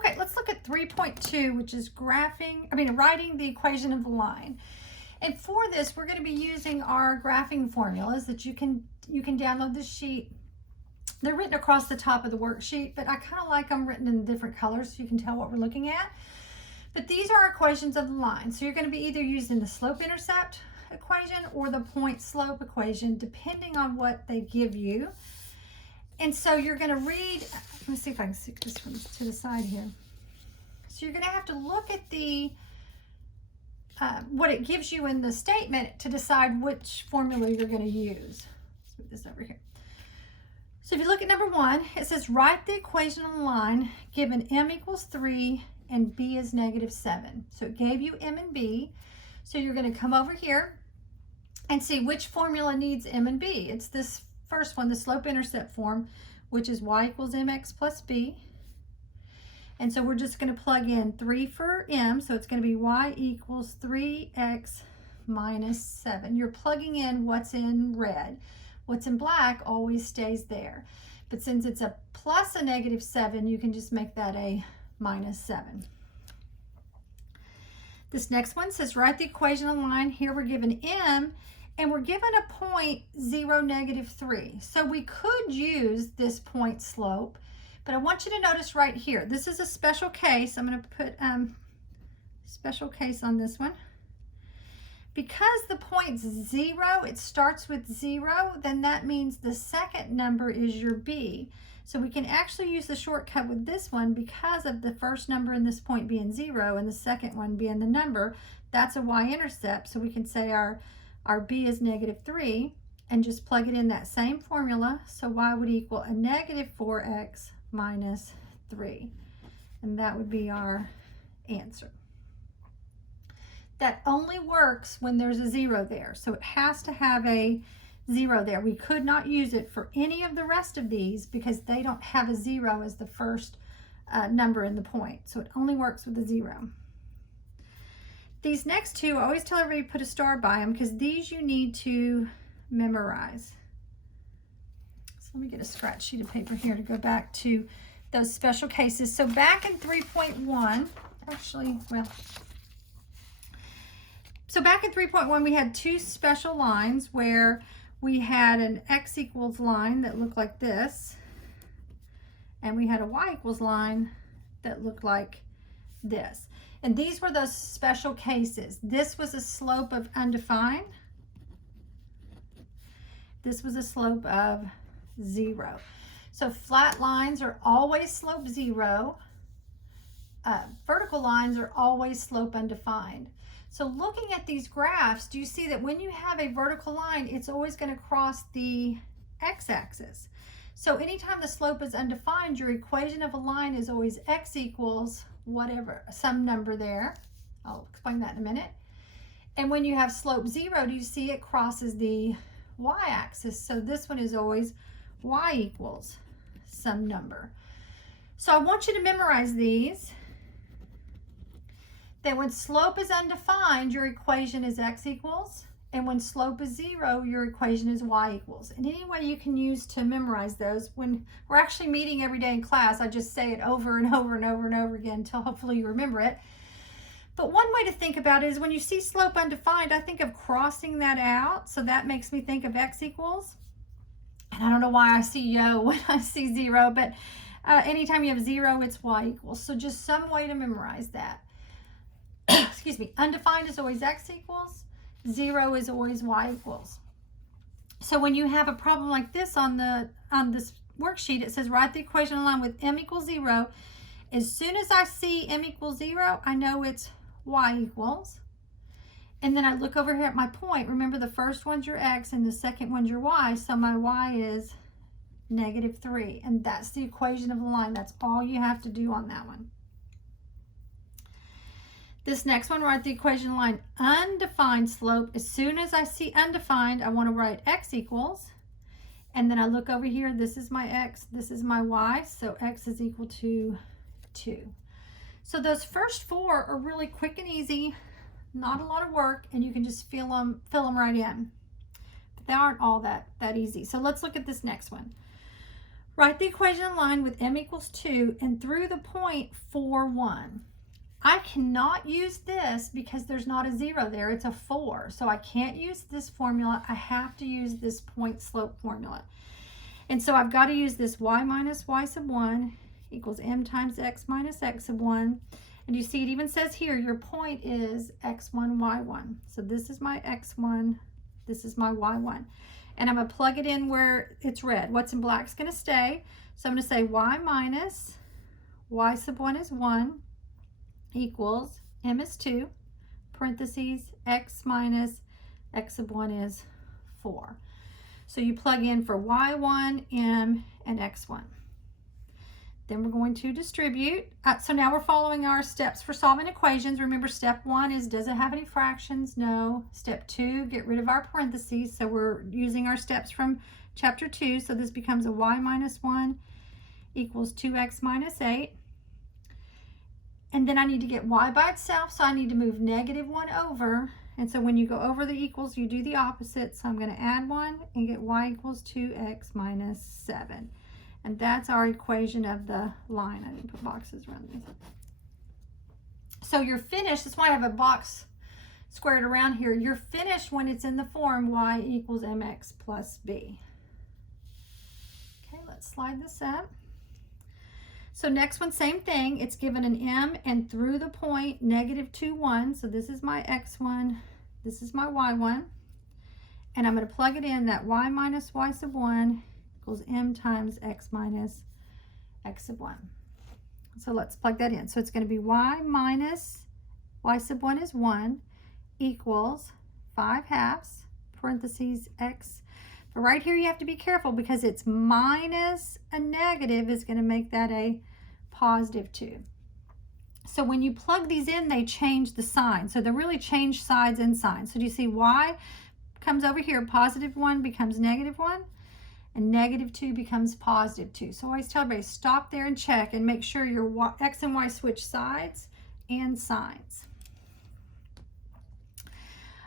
Okay, let's look at 3.2, which is writing the equation of the line. And for this, we're going to be using our graphing formulas that you can download this sheet. They're written across the top of the worksheet, but I kind of like them written in different colors so you can tell what we're looking at. But these are equations of the line. So you're going to be either using the slope-intercept equation or the point-slope equation, depending on what they give you. And so you're going to read, let me see if I can stick this one to the side here. So you're going to have to look at the what it gives you in the statement to decide which formula you're going to use. Let's move this over here. So if you look at number 1, it says write the equation on the line given m equals 3 and b is -7. So it gave you m and b. So you're going to come over here and see which formula needs m and b. It's this first one, the slope-intercept form, which is y equals mx plus b. And so we're just going to plug in 3 for m, so it's going to be y equals 3x minus 7. You're plugging in what's in red. What's in black always stays there. But since it's a plus a -7, you can just make that a -7. This next one says write the equation on the line. Here we're given m, and we're given a point 0, -3. So we could use this point slope, but I want you to notice right here, this is a special case. I'm going to put special case on this one. Because the point's 0, it starts with 0, then that means the second number is your b. So we can actually use the shortcut with this one because of the first number in this point being 0 and the second one being the number. That's a y-intercept, so we can say our b is -3 and just plug it in that same formula. So y would equal a -4x minus 3. And that would be our answer. That only works when there's a 0 there. So it has to have a 0 there. We could not use it for any of the rest of these because they don't have a 0 as the first number in the point. So it only works with a 0. These next two, I always tell everybody put a star by them because these you need to memorize. So let me get a scratch sheet of paper here to go back to those special cases. So back in 3.1, so back in 3.1, we had two special lines where we had an x equals line that looked like this, and we had a y equals line that looked like this. And these were those special cases. This was a slope of undefined. This was a slope of 0. So flat lines are always slope 0. Vertical lines are always slope undefined. So looking at these graphs, do you see that when you have a vertical line, it's always going to cross the x-axis. So anytime the slope is undefined, your equation of a line is always x equals whatever, some number there. I'll explain that in a minute. And when you have slope 0, do you see it crosses the y-axis? So this one is always y equals some number. So I want you to memorize these. That when slope is undefined, your equation is x equals, and when slope is 0, your equation is y equals. And any way you can use to memorize those, when we're actually meeting every day in class, I just say it over and over and over and over again until hopefully you remember it. But one way to think about it is when you see slope undefined, I think of crossing that out. So that makes me think of x equals. And I don't know why I see yo when I see 0, but anytime you have 0, it's y equals. So just some way to memorize that. Excuse me, undefined is always x equals, 0 is always y equals. So when you have a problem like this on this worksheet, it says write the equation on line with m equals 0. As soon as I see m equals 0, I know it's y equals. And then I look over here at my point. Remember, the first one's your x and the second one's your y, so my y is -3. And that's the equation of the line. That's all you have to do on that one. This next one, write the equation line undefined slope. As soon as I see undefined, I want to write x equals. And then I look over here, this is my x, this is my y, so x is equal to 2. So those first 4 are really quick and easy, not a lot of work, and you can just fill them right in. But they aren't all that easy. So let's look at this next one. Write the equation in line with m equals 2 and through the point 4, 1. I cannot use this because there's not a 0 there, it's a 4. So I can't use this formula, I have to use this point slope formula. And so I've got to use this y minus y sub 1 equals m times x minus x sub 1. And you see it even says here, your point is x1, y1. So this is my x1, this is my y1. And I'm going to plug it in where it's red. What's in black is going to stay. So I'm going to say y minus y sub 1 is 1 equals m is 2, parentheses, x minus x sub 1 is 4. So you plug in for y1, m, and x1. Then we're going to distribute. So now we're following our steps for solving equations. Remember, step 1 is, does it have any fractions? No. Step 2, get rid of our parentheses. So we're using our steps from chapter 2. So this becomes a y minus 1 equals 2x minus 8. And then I need to get y by itself, so I need to move negative 1 over. And so when you go over the equals, you do the opposite. So I'm going to add 1 and get y equals 2x minus 7. And that's our equation of the line. I didn't put boxes around this. So you're finished. That's why I have a box squared around here. You're finished when it's in the form y equals mx plus b. Okay, let's slide this up. So next one, same thing. It's given an m and through the point negative 2, 1. So this is my x1, this is my y1. And I'm going to plug it in that y minus y sub 1 equals m times x minus x sub 1. So let's plug that in. So it's going to be y minus y sub 1 is 1 equals 5 halves, parentheses, x. But right here you have to be careful because it's minus a negative is going to make that a positive 2. So when you plug these in, they change the sign. So they really change sides and signs. So do you see y comes over here, positive 1 becomes negative 1, and negative 2 becomes positive 2. So I always tell everybody, stop there and check and make sure your x and y switch sides and signs.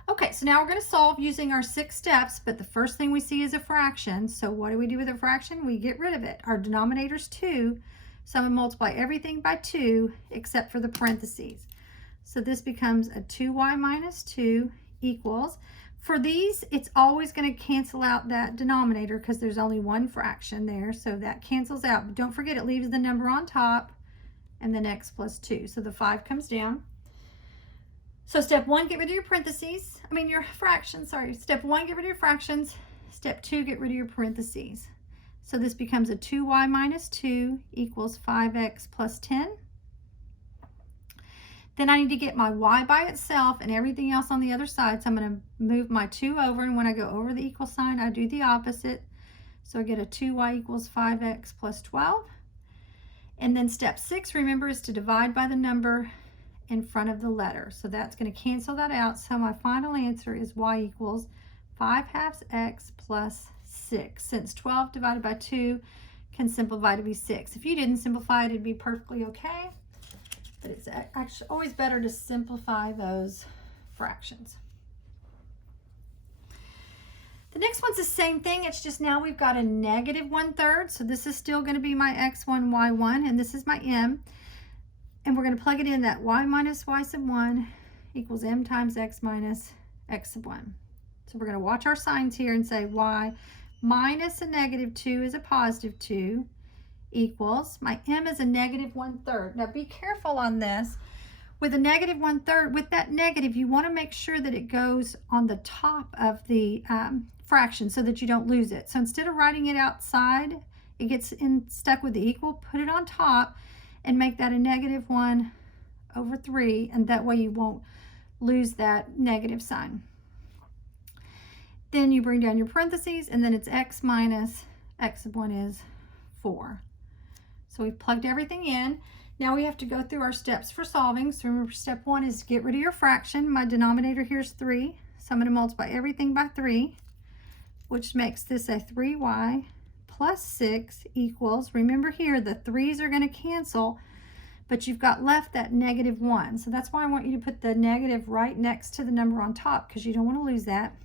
Okay, so now we're going to solve using our 6 steps, but the first thing we see is a fraction. So what do we do with a fraction? We get rid of it. Our denominator's 2, so I'm going to multiply everything by 2 except for the parentheses. So this becomes a 2y minus 2 equals, for these, it's always going to cancel out that denominator because there's only one fraction there, so that cancels out. But don't forget, it leaves the number on top and then x plus 2. So the 5 comes down. So step 1, get rid of your parentheses. Your fractions, sorry. Step 1, get rid of your fractions. Step 2, get rid of your parentheses. So this becomes a 2y minus 2 equals 5x plus 10. Then I need to get my y by itself and everything else on the other side. So I'm going to move my 2 over, and when I go over the equal sign, I do the opposite. So I get a 2y equals 5x plus 12. And then step 6, remember, is to divide by the number in front of the letter. So that's going to cancel that out. So my final answer is y equals 5 halves x plus 6. Since 12 divided by 2 can simplify to be 6. If you didn't simplify it, it'd be perfectly okay. But it's actually always better to simplify those fractions. The next one's the same thing. It's just now we've got a negative 1/3. So this is still going to be my x1, y1, and this is my m. And we're going to plug it in that y minus y sub 1 equals m times x minus x sub 1. So we're going to watch our signs here and say y minus a negative 2 is a positive 2 equals, my m is a negative 1/3. Now be careful on this. With a negative 1/3, with that negative, you want to make sure that it goes on the top of the fraction so that you don't lose it. So instead of writing it outside, it gets stuck with the equal, put it on top and make that a negative 1/3, and that way you won't lose that negative sign. Then you bring down your parentheses, and then it's x minus x sub 1 is 4. So we've plugged everything in. Now we have to go through our steps for solving. So remember, step 1 is get rid of your fraction. My denominator here is 3. So I'm going to multiply everything by 3, which makes this a 3y plus 6 equals, remember here, the 3's are going to cancel, but you've got left that negative 1. So that's why I want you to put the negative right next to the number on top, because you don't want to lose that.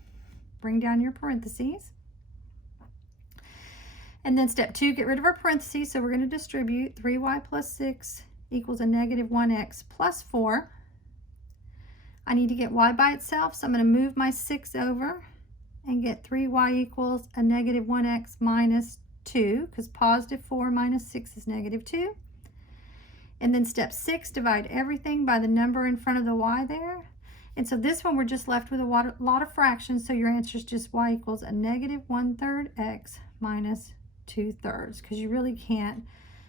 Bring down your parentheses. And then step 2, get rid of our parentheses. So we're going to distribute 3y plus 6 equals a negative 1x plus 4. I need to get y by itself, so I'm going to move my 6 over and get 3y equals a negative 1x minus 2, because positive 4 minus 6 is negative 2. And then step 6, divide everything by the number in front of the y there. And so this one we're just left with a lot of fractions, so your answer is just y equals a negative 1/3 x minus 2/3, because you really can't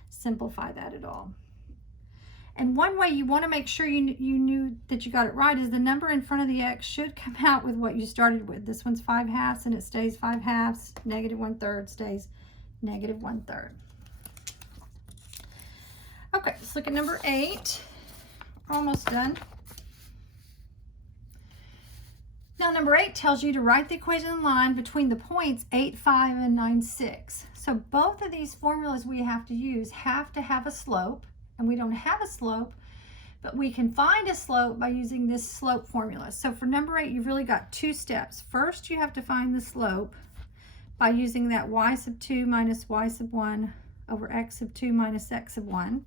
simplify that at all. And one way you want to make sure you knew that you got it right is the number in front of the x should come out with what you started with. This one's 5/2 and it stays 5/2. Negative 1/3 stays negative 1/3. Okay, let's look at number 8. Almost done. Now number 8 tells you to write the equation in line between the points 8, 5, and 9, 6. So both of these formulas we have to use have to have a slope, and we don't have a slope, but we can find a slope by using this slope formula. So for number 8, you've really got 2 steps. First, you have to find the slope by using that y sub 2 minus y sub 1 over x sub 2 minus x sub 1.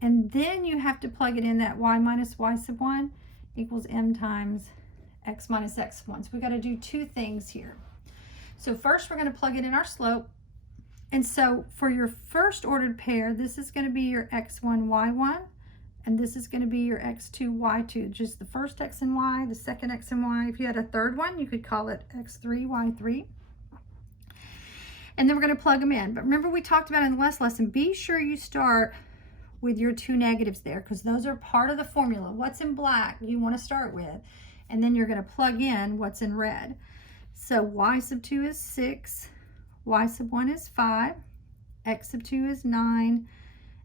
And then you have to plug it in that y minus y sub 1 equals m times x minus x sub 1. So we got to do 2 things here. So first we're going to plug it in our slope. And so for your first ordered pair, this is going to be your x1, y1, and this is going to be your x2, y2, just the first x and y, the second x and y. If you had a third one, you could call it x3, y3. And then we're going to plug them in. But remember, we talked about in the last lesson, be sure you start with your 2 negatives there, because those are part of the formula. What's in black you want to start with, and then you're going to plug in what's in red. So y sub 2 is 6, y sub 1 is 5, x sub 2 is 9,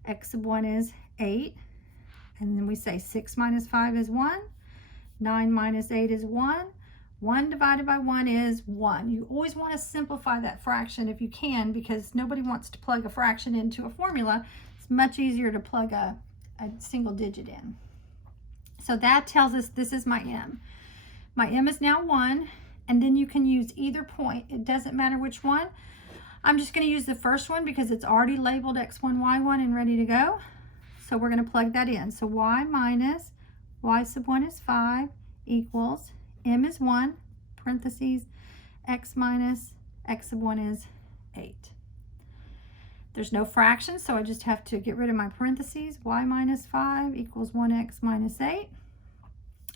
x sub 1 is 8, and then we say 6 minus 5 is 1, 9 minus 8 is 1, 1 divided by 1 is 1. You always want to simplify that fraction if you can, because nobody wants to plug a fraction into a formula. It's much easier to plug a single digit in. So that tells us this is my m. My m is now 1, and then you can use either point. It doesn't matter which one. I'm just going to use the first one because it's already labeled x1, y1 and ready to go. So we're going to plug that in. So y minus y sub 1 is 5 equals m is 1, parentheses, x minus x sub 1 is 8. There's no fractions, so I just have to get rid of my parentheses. Y minus 5 equals 1x minus 8.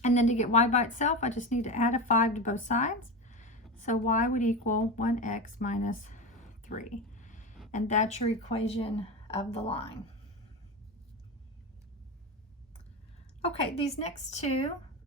And then to get y by itself, I just need to add a 5 to both sides. So y would equal 1x minus 3. And that's your equation of the line. Okay, these next two